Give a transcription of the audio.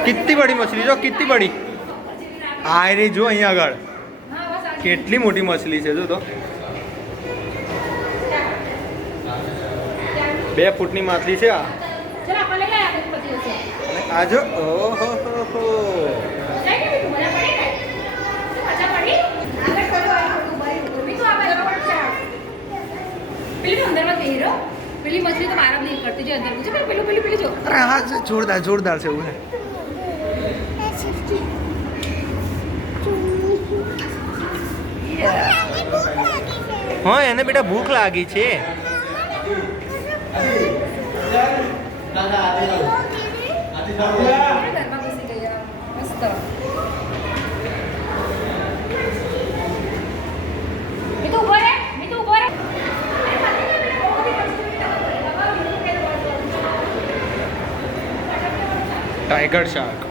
कितनी बड़ी मछली जो कितनी बड़ी आ रही जो अहीं આગળ કેટલી મોટી મછલી છે જો તો 2 ફૂટની માછલી છે આ આ જો ઓહો હો પેલી મછલી તો મારા નહીં કરતી જો અંદર પૂછો પેલું પેલું પેલું જો અરે હા જોરદાર જોરદાર છે એવું હા એને બેટા ભૂખ લાગી છે ઘરમાં ઘૂસી ગયા મસ્ત મીતુ ઉભો રે टाइगर शार्क